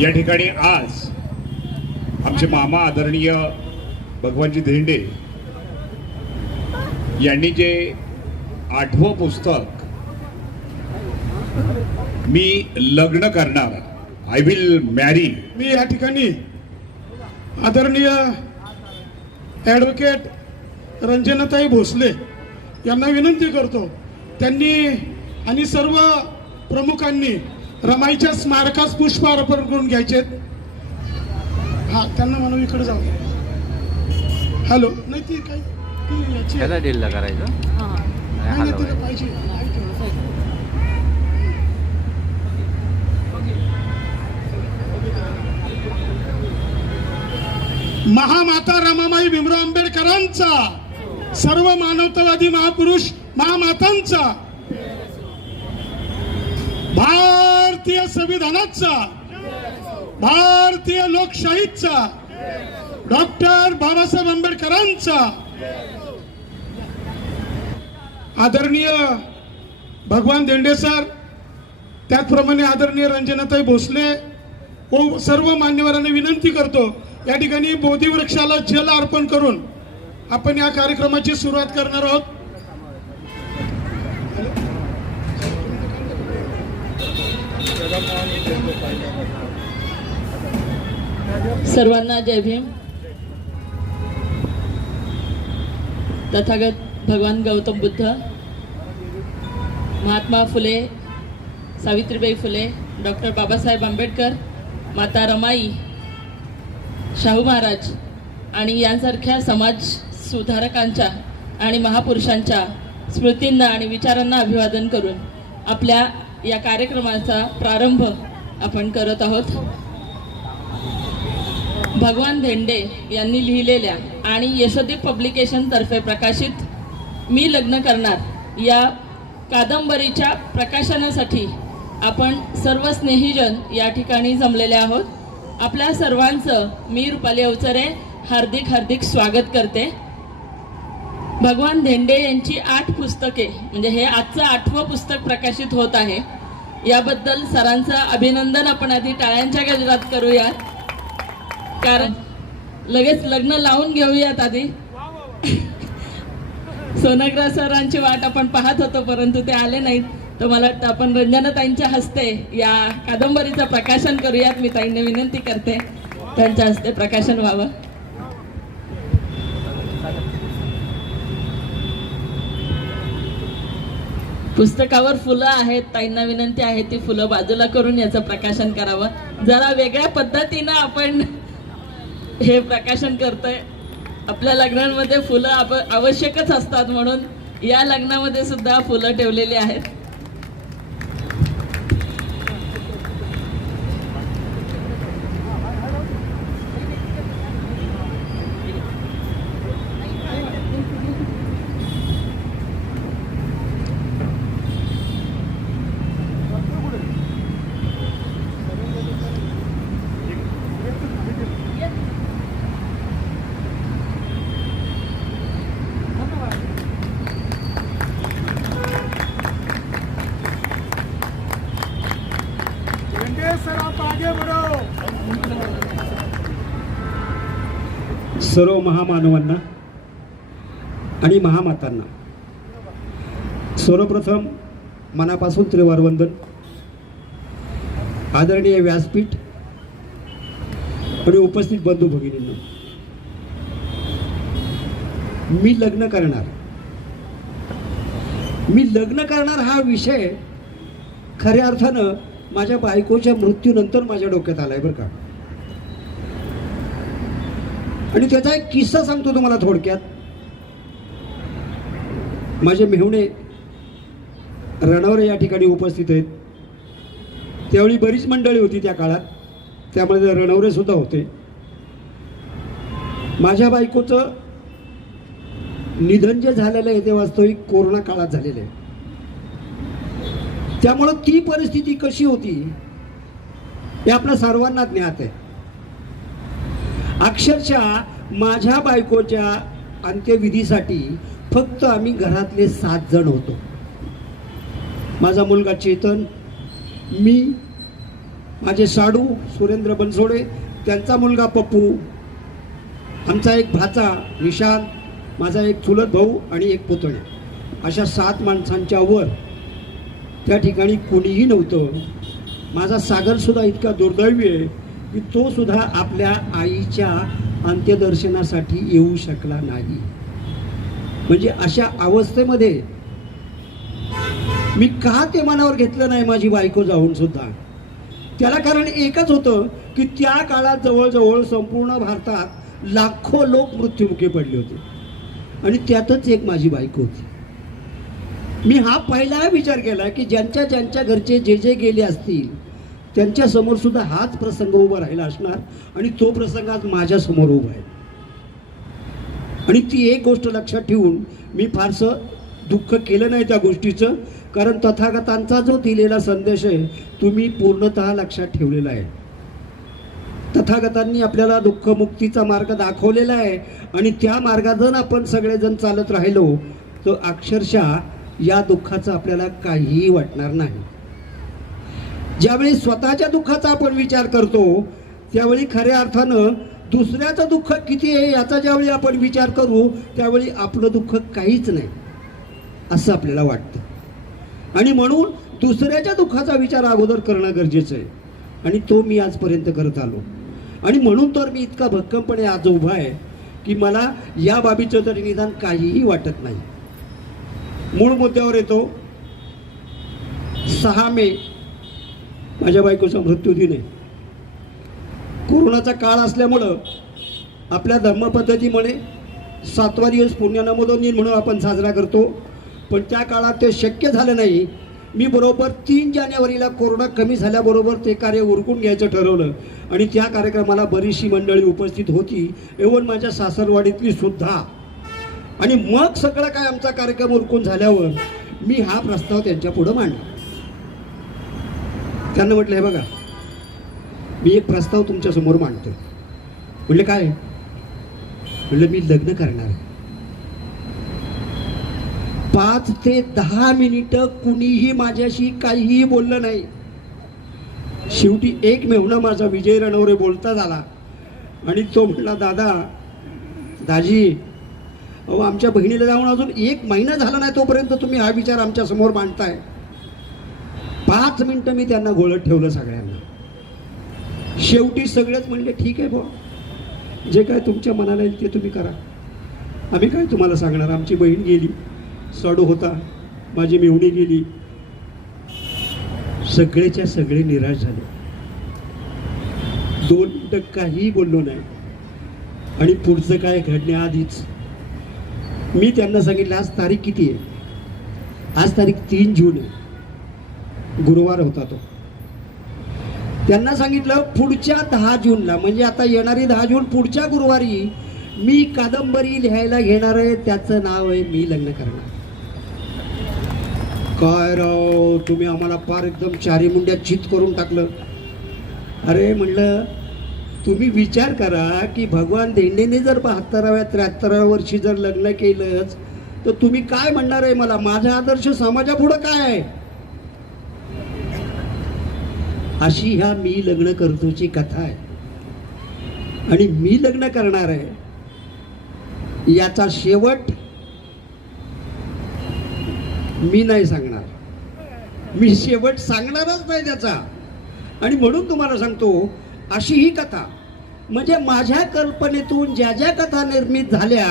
या ठिकाणी आज आमचे मामा आदरणीय भगवानजी धेंडे यांनी जे आठवं पुस्तक मी लग्न करणार आय विल मॅरी मी या ठिकाणी आदरणीय ॲडव्होकेट रंजनाताई भोसले यांना विनंती करतो. त्यांनी आणि सर्व प्रमुखांनी रमाईच्या स्मारकास पुष्प अर्पण करून घ्यायचेत हा त्यांना म्हणून इकडे जाऊ. हॅलो नाही ती काय ती याची आहे. त्याला डीलला करायचं? नाही, नाही, तिला हलवायचं पाहिजे. महामाता रमाबाई भीमराव आंबेडकरांचा सर्व मानवतावादी महापुरुष महामातांचा. भारतीय संविधानाचा भारतीय लोकशाहीचा डॉक्टर बाबासाहेब आंबेडकरांचा आदरणीय भगवान देंडे सर त्याचप्रमाणे आदरणीय रंजनाताई भोसले व सर्व मान्यवरांना विनंती करतो या ठिकाणी बोधी वृक्षाला जल अर्पण करून आपण या कार्यक्रमाची सुरुवात करणार आहोत. सर्वांना जय भीम. तथागत भगवान गौतम बुद्ध महात्मा फुले सावित्रीबाई फुले डॉक्टर बाबासाहेब आंबेडकर माता रमाई शाहू महाराज आणि यांसारख्या समाज सुधारकांच्या आणि महापुरुषांच्या स्मृतींना आणि विचारांना अभिवादन करून आपल्या या कार्यक्रमाचा प्रारंभ आपण करत आहोत. भगवान धेंडे यांनी लिहिलेल्या आणि यशोदीप पब्लिकेशनतर्फे प्रकाशित मी लग्न करणार या कादंबरीच्या प्रकाशनासाठी आपण सर्व स्नेहीजन या ठिकाणी जमलेले आहोत. आपल्या सर्वांचं मी रुपाली अवचरे हार्दिक हार्दिक स्वागत करते. भगवान धेंडे यांची आठ पुस्तके म्हणजे हे आजचं आठवं पुस्तक प्रकाशित होत आहे. याबद्दल सरांचं अभिनंदन आपण आधी टाळ्यांच्या गजरात करूयात. कारण लगेच लग्न लावून घेऊयात आधी. सोनग्रा सरांची वाट आपण पाहत होतो परंतु ते आले नाहीत. तर मला वाटतं आपण रंजनाताईंच्या हस्ते या कादंबरीचं प्रकाशन करूयात. मी ताईंना विनंती करते त्यांच्या हस्ते प्रकाशन व्हावं. पुस्तकावर फुलं आहेत ताईंना विनंती आहे ती फुलं बाजूला करून याचं प्रकाशन करावं. जरा वेगळ्या पद्धतीनं आपण हे प्रकाशन करतोय. आपल्या लग्नांमध्ये फुलं आवश्यकच असतात म्हणून या लग्नामध्ये सुद्धा फुलं ठेवलेली आहेत. सर्व महामानवांना आणि महामातांना सर्वप्रथम मनापासून त्रिवार वंदन आदरणीय व्यासपीठ आणि उपस्थित बंधू भगिनींना मी लग्न करणार. मी लग्न करणार हा विषय खऱ्या अर्थानं माझ्या बायकोच्या मृत्यूनंतर माझ्या डोक्यात आलाय बरं का. आणि त्याचा एक किस्सा सांगतो तुम्हाला थोडक्यात. माझे मेहुणे रणावर या ठिकाणी उपस्थित आहेत. त्यावेळी बरीच मंडळी होती त्या काळात. त्यामध्ये रणवरे सुद्धा होते. माझ्या बायकोचं निधन जे झालेलं आहे ते वास्तविक कोरोना काळात झालेलं आहे. त्यामुळं ती परिस्थिती कशी होती हे आपल्या सर्वांना ज्ञात आहे. अक्षरशः माझ्या बायकोच्या अंत्यविधीसाठी फक्त आम्ही घरातले सात जण होतो. माझा मुलगा चेतन मी माझे साडू सुरेंद्र बनसोडे त्यांचा मुलगा पप्पू आमचा एक भाचा निशांत माझा एक चुलत भाऊ आणि एक पुतण्या अशा सात माणसांच्या वर त्या ठिकाणी कोणीही नव्हतं. माझा सागरसुद्धा इतका दुर्दैवी आहे की तो सुद्धा आपल्या आईच्या अंत्यदर्शनासाठी येऊ शकला नाही. म्हणजे अशा अवस्थेमध्ये मी का ते मनावर घेतलं नाही माझी बायको जाऊन सुद्धा? त्याला कारण एकच होतं की त्या काळात जवळजवळ संपूर्ण भारतात लाखो लोक मृत्युमुखी पडले होते. आणि त्यातच एक माझी बायको होती. मी हा पहिला विचार केला की ज्यांच्या ज्यांच्या घरचे जे जे गेले असतील त्यांच्यासमोर सुद्धा हाच प्रसंग उभा राहिला असणार आणि तो प्रसंग आज माझ्यासमोर उभा आहे. आणि ती एक गोष्ट लक्षात ठेवून मी फारसं दुःख केलं नाही त्या गोष्टीचं कारण तथागतांचा जो दिलेला संदेश आहे तुम्ही पूर्णतः लक्षात ठेवलेला आहे. तथागतांनी आपल्याला दुःखमुक्तीचा मार्ग दाखवलेला आहे आणि त्या मार्गातून आपण सगळेजण चालत राहिलो तर अक्षरशः या दुःखाचं आपल्याला काहीही वाटणार नाही. ज्यावेळी स्वतःच्या दुःखाचा आपण विचार करतो त्यावेळी खऱ्या अर्थानं दुसऱ्याचं दुःख किती आहे याचा ज्यावेळी आपण विचार करू त्यावेळी आपलं दुःख काहीच नाही असं आपल्याला वाटतं. आणि म्हणून दुसऱ्याच्या दुःखाचा विचार अगोदर करणं गरजेचं आहे. आणि तो मी आजपर्यंत करत आलो. आणि म्हणून तर मी इतका भक्कमपणे आज उभा आहे की मला या बाबीचं तरी निदान काहीही वाटत नाही. मूळ मुद्द्यावर येतो. सहा मे माझ्या बायकोचा मृत्यूदिन आहे कोरोनाचा काळ असल्यामुळं आपल्या धर्मपद्धतीमुळे सातवा दिवस पुण्यनमोदन दिन म्हणून आपण साजरा करतो. पण त्या काळात ते शक्य झालं नाही. मी बरोबर तीन जानेवारीला कोरोना कमी झाल्याबरोबर ते कार्य उरकून घ्यायचं ठरवलं. आणि त्या कार्यक्रमाला बरीचशी मंडळी उपस्थित होती. एवढं माझ्या सासरवाडीतली सुद्धा. आणि मग सगळं काय आमचा कार्यक्रम उरकून झाल्यावर मी हा प्रस्ताव त्यांच्या पुढं मांडला. त्यांना म्हटलं हे बघा मी एक प्रस्ताव तुमच्यासमोर मांडतो म्हटलं काय? म्हटलं मी लग्न करणार आहे. पाच ते दहा मिनिटं कुणीही माझ्याशी काहीही बोललं नाही. शेवटी एक मेहुणा माझा विजय रणवरे बोलता झाला. आणि तो म्हटला दादा दाजी अहो आमच्या बहिणीला जाऊन अजून एक महिना झाला नाही तोपर्यंत तुम्ही हा विचार आमच्यासमोर मांडताय. पाच मिनटं मी त्यांना गोळत ठेवलं सगळ्यांना. शेवटी सगळेच म्हणले ठीक आहे भाऊ जे काय तुमच्या मनाला येईल ते तुम्ही करा. आम्ही काय तुम्हाला सांगणार? आमची बहीण गेली सडू होता माझी मेहुणी गेली. सगळेच्या सगळे निराश झाले. दोन मिनटं काही बोललो नाही. आणि पुढचं काय घडण्याआधीच मी त्यांना सांगितलं आज तारीख किती आहे? आज तारीख तीन जून आहे. गुरुवार होता तो. त्यांना सांगितलं पुढच्या दहा जूनला म्हणजे आता येणारी दहा जून पुढच्या गुरुवारी मी कादंबरी लिहायला घेणार आहे त्याचं नाव आहे मी लग्न करणार. काय राव तुम्ही आम्हाला फार एकदम चारी मुंड्या चित करून टाकलं. अरे म्हणलं तुम्ही विचार करा की भगवान धेंडेने जर बहात्तराव्या त्र्याहत्तराव्या वर्षी जर लग्न केलंच तर तुम्ही काय म्हणणार आहे मला? माझा आदर्श समाजापुढं काय आहे? अशी ह्या मी लग्न करतोची कथा आहे. आणि मी लग्न करणार आहे याचा शेवट मी नाही सांगणार. मी शेवट सांगणारच नाही त्याचा. आणि म्हणून तुम्हाला सांगतो अशी ही कथा. म्हणजे माझ्या कल्पनेतून ज्या ज्या कथा निर्मित झाल्या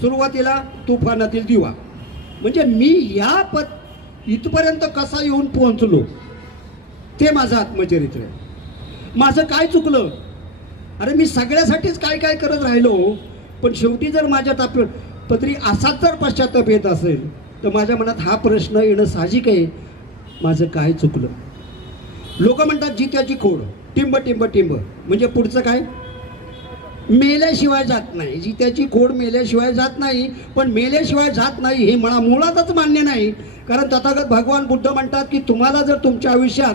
सुरुवातीला तुफानातील दिवा. म्हणजे मी या पद इथपर्यंत कसा येऊन पोहोचलो? ते माझं आत्मचरित्र आहे. माझं काय चुकलं? अरे मी सगळ्यासाठीच काय काय करत राहिलो पण शेवटी जर माझ्या ताप पत्री असाच जर पश्चाताप येत असेल तर माझ्या मनात हा प्रश्न येणं साहजिक आहे. माझं काय चुकलं? लोक म्हणतात जित्याची खोड. टिंब टिंब टिंब. म्हणजे पुढचं काय? मेल्याशिवाय जात नाही. जित्याची खोड मेल्याशिवाय जात नाही पण मेल्याशिवाय जात नाही हे मला मुळातच मान्य नाही. कारण तथागत भगवान बुद्ध म्हणतात की तुम्हाला जर तुमच्या आयुष्यात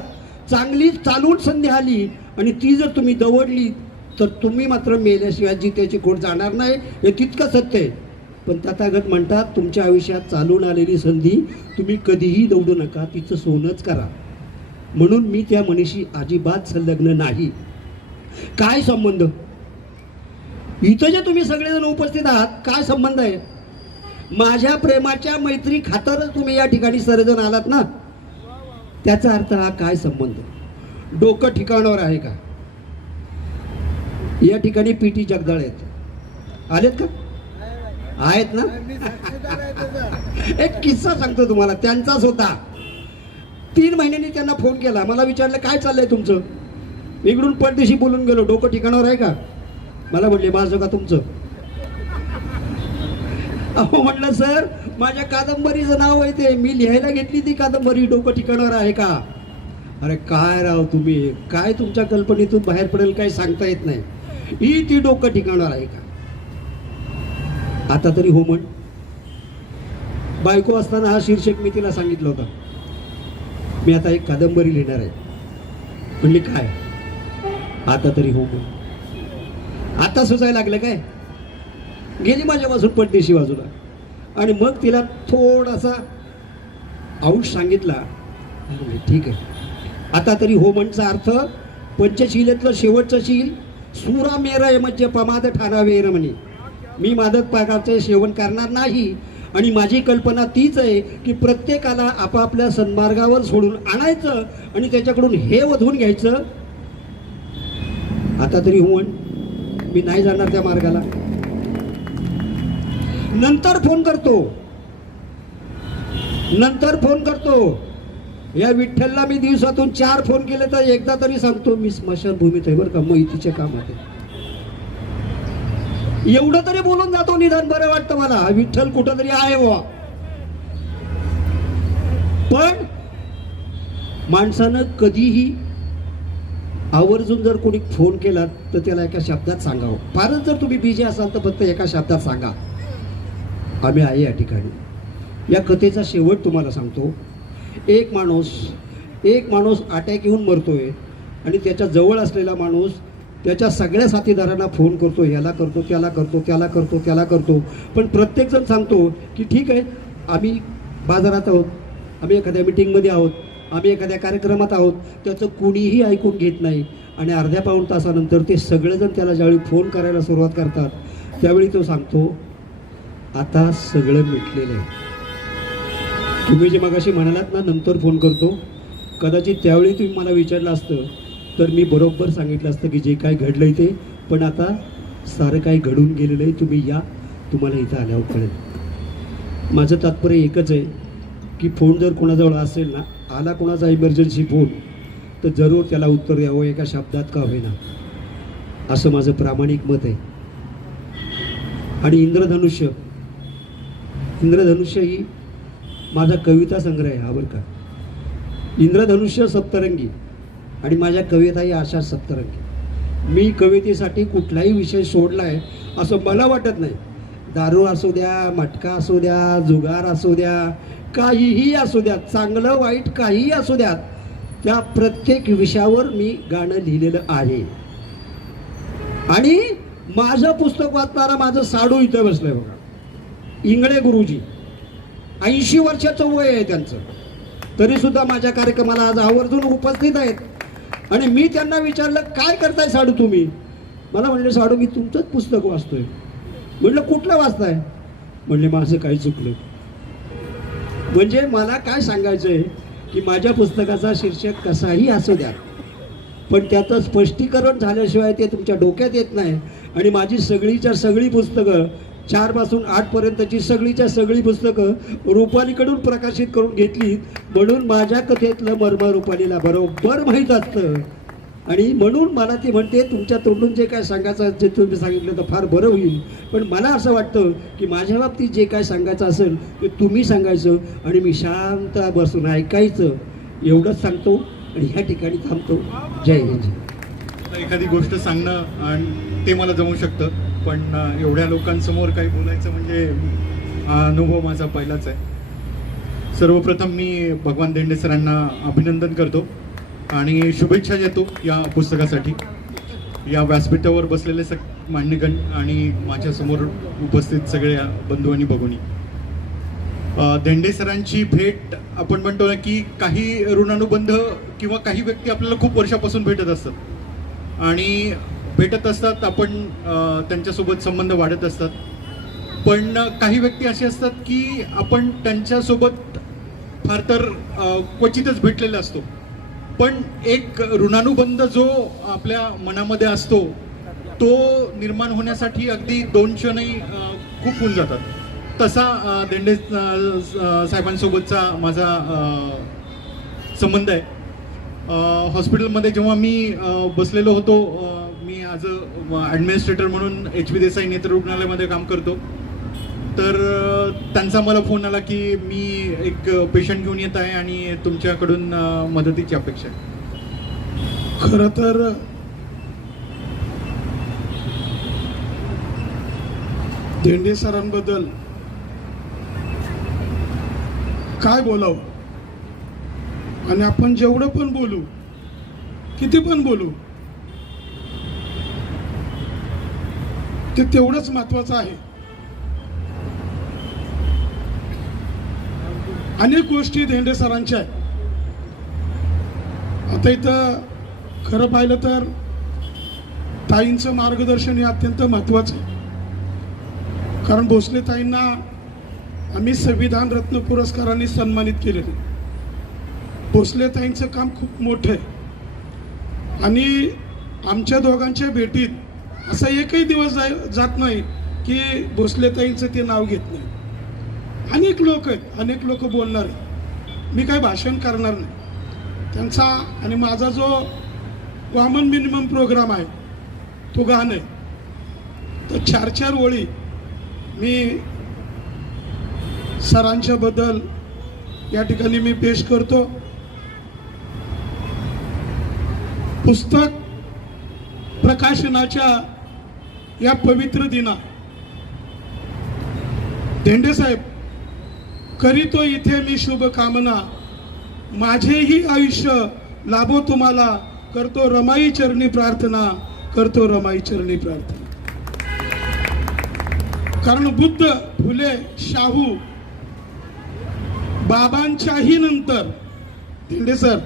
चांगली चालून संधी आली आणि ती जर तुम्ही दवडली तर तुम्ही मात्र मेल्याशिवाय जित्याची खोड जाणार नाही. हे तितकं सत्य आहे. पण तथागत म्हणतात तुमच्या आयुष्यात चालून आलेली संधी तुम्ही कधीही दौडू नका तिचं सोनंच करा. म्हणून मी त्या मनीशी अजिबात संलग्न नाही. काय संबंध? इथं जे तुम्ही सगळेजण उपस्थित आहात काय संबंध आहे? माझ्या प्रेमाच्या मैत्री खातरच तुम्ही या ठिकाणी सर्वजण आलात ना? त्याचा अर्थ हा काय संबंध? डोकं ठिकाणावर आहे का? या ठिकाणी पी टी जगदाळ आहेत. आलेत का? आहेत ना? एक किस्सा सांगतो तुम्हाला. त्यांचाच होता तीन महिन्यांनी त्यांना फोन केला. मला विचारलं काय चाललंय तुमचं? इकडून परदेशी बोलून गेलो. डोकं ठिकाणावर आहे का? मला म्हणले माझं का तुमचं? अहो म्हटलं सर माझ्या कादंबरीचं नाव आहे ते. मी लिहायला घेतली ती कादंबरी. डोकं ठिकाणावर आहे का? अरे काय राव तुम्ही? काय तुमच्या कल्पनेतून बाहेर पडेल काय सांगता येत नाही. ही ती डोकं ठिकाणावर आहे का? आता तरी हो म्हण. बायको असताना हा शीर्षक मी तिला सांगितलं होतं. मी आता एक कादंबरी लिहिणार आहे. म्हणली काय? आता तरी हो म्हण. आता सुचायला लागलं काय? गेली माझ्यापासून परदेशी बाजूला आणि मग तिला थोडासा अंश सांगितला. ठीक आहे. आता तरी हो म्हणचा अर्थ पंचशीलेतलं शेवटचं शील सुरा मेरा म्हणजे प्रमाद ठाणावेर म्हणे. मी मादक पाकाचे सेवन करणार नाही. आणि माझी कल्पना तीच आहे की प्रत्येकाला आपापल्या सन्मार्गावर सोडून आणायचं आणि त्याच्याकडून हे वधवून घ्यायचं. आता तरी हो मी नाही जाणार त्या मार्गाला. नंतर फोन करतो. नंतर फोन करतो. या विठ्ठलला मी दिवसातून चार फोन केले तर एकदा तरी सांगतो मी स्मशानभूमीत आहे बरं का माहितीच्या काम आहे. एवढं तरी बोलून जातो निदान बरं वाटतं मला. विठ्ठल कुठं तरी आहे वा पण माणसानं कधीही आवर्जून जर कोणी फोन केला तर त्याला एका शब्दात सांगावं. फारच जर तुम्ही बिझी असाल तर फक्त एका शब्दात सांगा. आम्ही आहे या ठिकाणी. या कथेचा शेवट तुम्हाला सांगतो. एक माणूस एक माणूस अटॅक येऊन मरतोय आणि त्याच्याजवळ असलेला माणूस त्याच्या सगळ्या साथीदारांना फोन करतो ह्याला करतो त्याला करतो त्याला करतो त्याला करतो. पण प्रत्येकजण सांगतो की ठीक आहे आम्ही बाजारात आहोत आम्ही एखाद्या मिटिंगमध्ये आहोत आम्ही एखाद्या कार्यक्रमात आहोत त्याचं कुणीही ऐकून घेत नाही. आणि अर्ध्या पाऊण तासानंतर ते सगळेजण त्याला ज्यावेळी फोन करायला सुरुवात करतात त्यावेळी तो सांगतो आता सगळं मिटलेलं आहे. तुम्ही जे मगाशी म्हणालात ना नंतर फोन करतो. कदाचित त्यावेळी तुम्ही मला विचारलं असतं तर मी बरोबर सांगितलं असतं की जे काय घडलं ते. पण आता सारं काही घडून गेलेलं आहे तुम्ही या. तुम्हाला इथं आल्यावर कळेल. माझं तात्पर्य एकच आहे की फोन जर कोणाजवळ असेल ना आला कोणाचा इमर्जन्सी फोन तर जरूर त्याला उत्तर द्यावं एका शब्दात का होईना. असं माझं प्रामाणिक मत आहे. आणि इंद्रधनुष्य इंद्रधनुष्य ही माझा कविता संग्रह आहे हा बरं का. इंद्रधनुष्य सप्तरंगी आणि माझ्या कविता ही अशा सप्तरंगी. मी कवितेसाठी कुठलाही विषय सोडला आहे असं मला वाटत नाही. दारू असू द्या मटका असू द्या जुगार असू द्या काहीही असू द्या चांगलं वाईट काहीही असू द्या त्या प्रत्येक विषयावर मी गाणं लिहिलेलं आहे. आणि माझं पुस्तक वाचणारा माझं साडू इथे बसलंय बघा. इंगळे गुरुजी. ऐंशी वर्षाचं वय आहे त्यांचं. तरीसुद्धा माझ्या कार्यक्रमाला आज आवर्जून उपस्थित आहेत. आणि मी त्यांना विचारलं काय करताय साडू तुम्ही? मला म्हणले साडू मी तुमचंच पुस्तक वाचतोय. म्हणलं कुठलं वाचताय? म्हणले माझं काही चुकलं. म्हणजे मला काय सांगायचं आहे की माझ्या पुस्तकाचा शीर्षक कसाही असू द्या पण त्याचं स्पष्टीकरण झाल्याशिवाय ते तुमच्या डोक्यात येत नाही. आणि माझी सगळीच्या सगळी पुस्तकं चारपासून आठपर्यंतची सगळीच्या सगळी पुस्तकं रुपालीकडून प्रकाशित करून घेतली म्हणून माझ्या कथेतलं मर्म रुपालीला बरोबर माहीत असतं. आणि म्हणून मला ती म्हणते तुमच्या तोंडून जे काय सांगायचं जे तुम्ही सांगितलं तर फार बरं होईल. पण मला असं वाटतं की माझ्या बाबतीत जे काय सांगायचं असेल ते तुम्ही सांगायचं आणि मी शांत बसून ऐकायचं. एवढंच सांगतो आणि ह्या ठिकाणी थांबतो. जय हिंद. एखादी गोष्ट सांगणं आणि ते मला जमू शकतं. पण एवढ्या लोकांसमोर काही बोलायचं म्हणजे हा अनुभव माझा पहिलाच आहे. सर्वप्रथम मी भगवान देंडे सरांना अभिनंदन करतो आणि शुभेच्छा देतो या पुस्तकासाठी. या व्यासपीठावर बसलेले सग मान्यगण आणि माझ्यासमोर उपस्थित सगळ्या बंधू आणि भगिनी. देंडे सरांची भेट आपण म्हणतो ना की काही ऋणानुबंध किंवा काही व्यक्ती आपल्याला खूप वर्षापासून भेटत असतात. आणि भेटत असतात आपण त्यांच्यासोबत संबंध वाढत असतात. पण काही व्यक्ती असे असतात की आपण त्यांच्यासोबत फार तर क्वचितच भेटलेला असतो. पण एक ऋणानुबंध जो आपल्या मनामध्ये असतो तो निर्माण होण्यासाठी अगदी दोन क्षणही खूप होऊन जातात. तसा देंडे साहेबांसोबतचा माझा संबंध आहे. हॉस्पिटलमध्ये जेव्हा मी बसलेलो होतो ॲज अ ॲडमिनिस्ट्रेटर म्हणून एच पी देसाई नेत्र रुग्णालयामध्ये काम करतो. तर uh, त्यांचा मला फोन आला की मी एक uh, पेशंट घेऊन येत आहे आणि तुमच्याकडून uh, मदतीची अपेक्षा आहे. खरं तर धेंडे सरांबद्दल काय बोलावं? आणि आपण जेवढं पण बोलू किती पण बोलू ते तेवढंच महत्वाचं आहे. अनेक गोष्टी धेंडे सरांच्या आहेत. आता इथं खरं पाहिलं तर ताईंचं मार्गदर्शन हे अत्यंत महत्त्वाचं आहे. कारण भोसले ताईंना आम्ही संविधान रत्न पुरस्काराने सन्मानित केलेले भोसले ताईंचं काम खूप मोठं आहे. आणि आमच्या दोघांच्या भेटीत असा एकही दिवस जाय जात नाही की भोसलेताईंचं ते नाव घेत नाही. अनेक लोक आहेत अनेक लोक बोलणार आहेत. मी काही भाषण करणार नाही. त्यांचा आणि माझा जो कॉमन मिनिमम प्रोग्राम आहे तो गाणं आहे. तर चार चार ओळी मी सरांच्या बद्दल या ठिकाणी मी पेश करतो. पुस्तक प्रकाशनाच्या या पवित्र दिना. धेंडे साहेब करीतो इथे मी शुभकामना. माझेही आयुष्य लाभो तुम्हाला. करतो रमाई चरणी प्रार्थना करतो रमाई चरणी प्रार्थना. कारण बुद्ध फुले शाहू बाबांच्याही नंतर धेंडे सर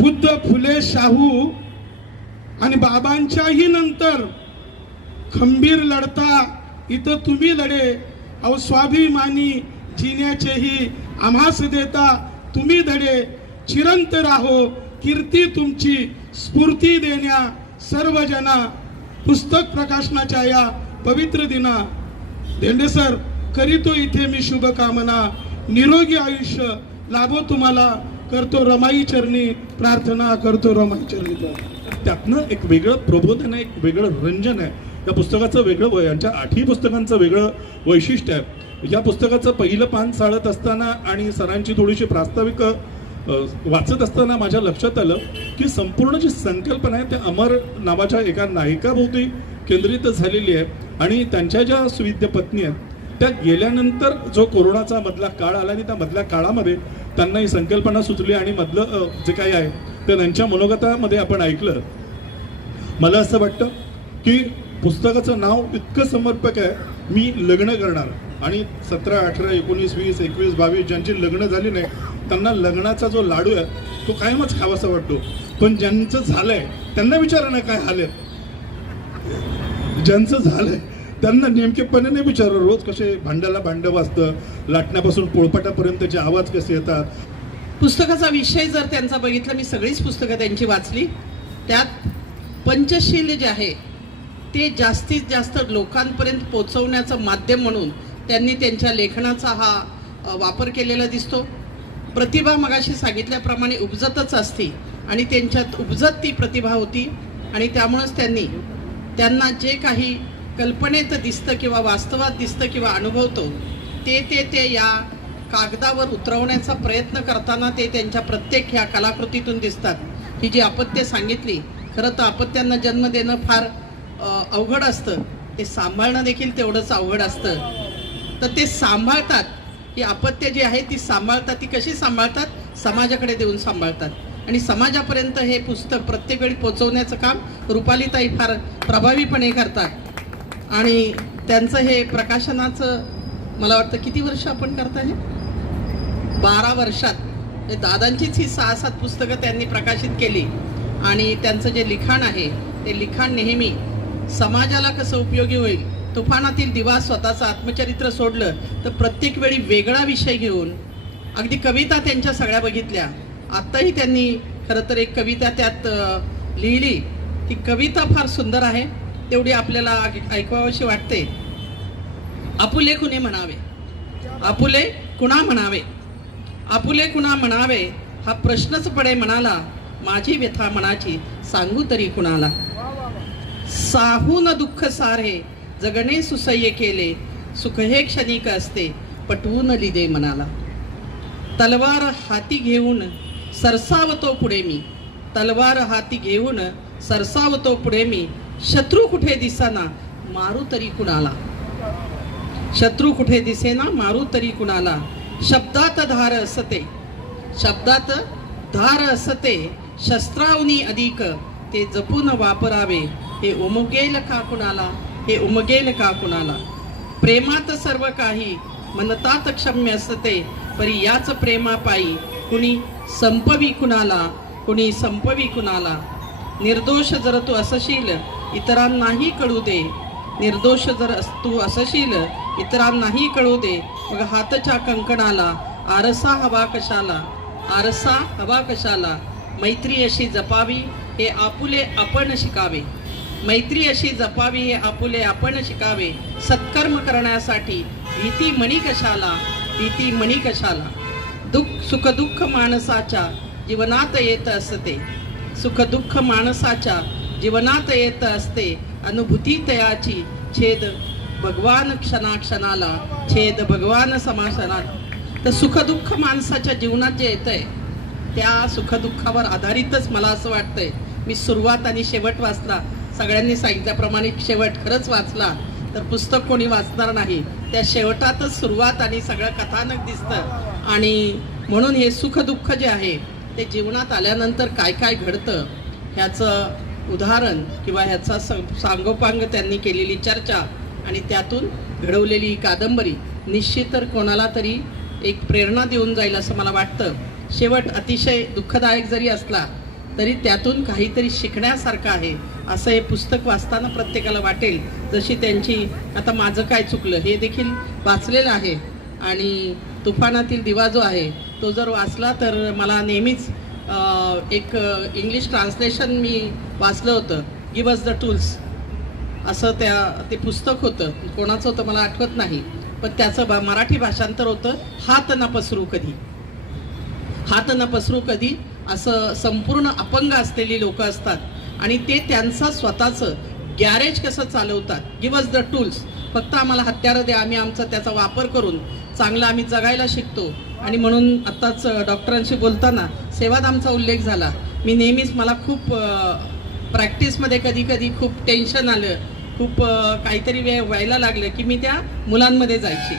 बुद्ध फुले शाहू आणि बाबांच्याही नंतर खंबीर लढता इथं तुम्ही लढे. अहो स्वाभिमानी जिण्याचेही आम्हास देता तुम्ही धडे. चिरंत राहो कीर्ती तुमची स्फूर्ती देण्या सर्वजना. पुस्तक प्रकाशनाच्या या पवित्र दिना. धेंडे सर करीतो इथे मी शुभकामना. निरोगी आयुष्य लाभो तुम्हाला. करतो रमाई चरणी प्रार्थना करतो रमाई चरणी. त्यातनं एक वेगळं प्रबोधन आहे एक वेगळं रंजन आहे. या पुस्तकाचं वेगळं वय यांच्या आठही पुस्तकांचं वेगळं वैशिष्ट्य आहे. या पुस्तकाचं पहिलं पान चाळत असताना आणि सरांची थोडीशी प्रास्ताविक वाचत असताना माझ्या लक्षात आलं की संपूर्ण जी संकल्पना आहे त्या अमर नावाच्या एका नायिकाभोवती केंद्रित झालेली आहे. आणि त्यांच्या ज्या सुविद्य पत्नी आहेत त्या गेल्यानंतर जो कोरोनाचा मधला काळ आला आणि त्या मधल्या काळामध्ये त्यांना ही संकल्पना सुचली आणि मधलं जे काही आहे ते त्यांच्या मनोगतामध्ये आपण ऐकलं. मला असं वाटतं की पुस्तकाचं नाव इतकं समर्पक आहे मी लग्न करणार. आणि सतरा अठरा एकोणीस वीस एकवीस बावीस ज्यांची लग्न झाली नाही त्यांना लग्नाचा जो लाडू आहे तो कायमच खावासा वाटतो. पण ज्यांचं झालंय त्यांना विचारा ना काय हाल आहेत. ज्यांचं झालंय त्यांना नेमकेपणे नाही विचारा. रोज कसे भांड्याला भांडं वाजतं लाटण्यापासून पोळपाटापर्यंतचे आवाज कसे येतात. पुस्तकाचा विषय जर त्यांचा बघितला मी सगळीच पुस्तकं त्यांची वाचली. त्यात पंचशील जे आहे ते जास्तीत जास्त लोकांपर्यंत पोचवण्याचं माध्यम म्हणून त्यांनी त्यांच्या लेखनाचा हा वापर केलेला दिसतो. प्रतिभा मगाशी सांगितल्याप्रमाणे उपजतच असते आणि त्यांच्यात उपजत ती प्रतिभा होती आणि त्यामुळंच त्यांनी त्यांना जे काही कल्पनेत दिसतं किंवा वास्तवात दिसतं किंवा अनुभवतो ते ते ते या कागदावर उतरवण्याचा प्रयत्न करताना ते त्यांच्या प्रत्येक ह्या कलाकृतीतून दिसतात. ही जी अपत्य सांगितली खरं तर अपत्यांना जन्म देणं फार अवघड असतं. ते सांभाळणं देखील तेवढंच अवघड असतं. तर ते सांभाळतात. ही अपत्य जी आहे ती सांभाळतात. ती कशी सांभाळतात? समाजाकडे देऊन सांभाळतात. आणि समाजापर्यंत हे पुस्तक प्रत्येक वेळी पोचवण्याचं काम रुपालीताई फार प्रभावीपणे करतात. आणि त्यांचं हे प्रकाशनाचं मला वाटतं किती वर्ष आपण करता हे बारा वर्षात. दादांचीच ही सहा सात पुस्तकं त्यांनी प्रकाशित केली. आणि त्यांचं जे लिखाण आहे ते लिखाण नेहमी समाजाला कसं उपयोगी होईल? तुफानातील दिवा स्वतःचं आत्मचरित्र सोडलं तर प्रत्येक वेळी वेगळा विषय घेऊन अगदी कविता त्यांच्या सगळ्या बघितल्या. आत्ताही त्यांनी खरं तर एक कविता त्यात लिहिली ती कविता फार सुंदर आहे तेवढी आपल्याला ऐक- ऐकवावीशी वाटते. आपुले कुणे म्हणावे? आपुले कुणा म्हणावे? आपुले कुणा म्हणावे? हा प्रश्नच पडे म्हणाला माझी व्यथा मनाची सांगू तरी कुणाला? साहून दुःख सारे जगणे सुसह्य केले सुख हे क्षणिक असते पटवून लिदे मनाला. तलवार हाती घेऊन सरसावतो पुढे मी. तलवार हाती घेऊन सरसावतो पुढे मी. शत्रू कुठे दिसाना मारू तरी कुणाला. शत्रू कुठे दिसेना मारू तरी कुणाला. शब्दात धार असते शब्दात धार असते शस्त्रावनी अधिक ते जपून वापरावे. हे उमगेल का कुणाला? हे उमगेल का कुणाला? प्रेमात सर्व काही मनतात क्षम्य असते परी याच प्रेमापायी कुणी संपवी कुणाला कुणी संपवी कुणाला? निर्दोष जर तू असशील इतरांनाही कळू दे. निर्दोष जर तू असशील इतरांनाही कळू दे. मग हातच्या कंकणाला आरसा हवा कशाला? आरसा हवा कशाला? मैत्री अशी जपावी हे आपुले आपण शिकावे. मैत्री अशी जपावी हे आपुले आपण शिकावे. सत्कर्म करण्यासाठी भीती मणी कशाला? भीती मणी कशाला? दुःख सुखदुःख माणसाच्या जीवनात येत असते. सुखदुःख माणसाच्या जीवनात येत असते. अनुभूती तयाची छेद भगवान क्षणाक्षणाला छेद भगवान समासनात तर सुखदुःख माणसाच्या जीवनात जे येतंय त्या सुखदुःखावर आधारितच मला असं वाटतंय. मी सुरुवात आणि शेवट वाचला सगळ्यांनी सांगितल्याप्रमाणे शेवट खरंच वाचला तर पुस्तक कोणी वाचणार नाही. त्या शेवटातच सुरुवात आणि सगळं कथानक दिसतं. आणि म्हणून हे सुखदुःख जे आहे ते जीवनात आल्यानंतर काय काय घडतं ह्याचं उदाहरण किंवा ह्याचा सांगोपांग त्यांनी केलेली चर्चा आणि त्यातून घडवलेली ही कादंबरी निश्चित तर कोणाला तरी एक प्रेरणा देऊन जाईल असं मला वाटतं. शेवट अतिशय दुःखदायक जरी असला तरी त्यातून काहीतरी शिकण्यासारखं आहे. असं हे पुस्तक वाचताना प्रत्येकाला वाटेल जशी त्यांची आता माझं काय चुकलं हे देखील वाचलेलं आहे. आणि तुफानातील दिवा जो आहे तो जर वाचला तर मला नेहमीच एक इंग्लिश ट्रान्सलेशन मी वाचलं होतं गिव अस द टूल्स असं त्या ते पुस्तक होतं. कोणाचं होतं मला आठवत नाही. पण त्याचं बा- मराठी भाषांतर होतं हात न पसरू कधी. हात न पसरू कधी असं संपूर्ण अपंग असलेली लोकं असतात. आणि ते त्यांचं स्वतःचं गॅरेज कसं चालवतात? गिव अस द टूल्स फक्त आम्हाला हत्यारं द्या. आम्ही आमचा त्याचा वापर करून चांगला आम्ही जगायला शिकतो. आणि म्हणून आत्ताच डॉक्टरांशी बोलताना सेवादामचा उल्लेख झाला. मी नेहमीच मला खूप प्रॅक्टिसमध्ये कधी कधी खूप टेन्शन आलं. खूप काहीतरी वे व्हायला लागलं की मी त्या मुलांमध्ये जायची.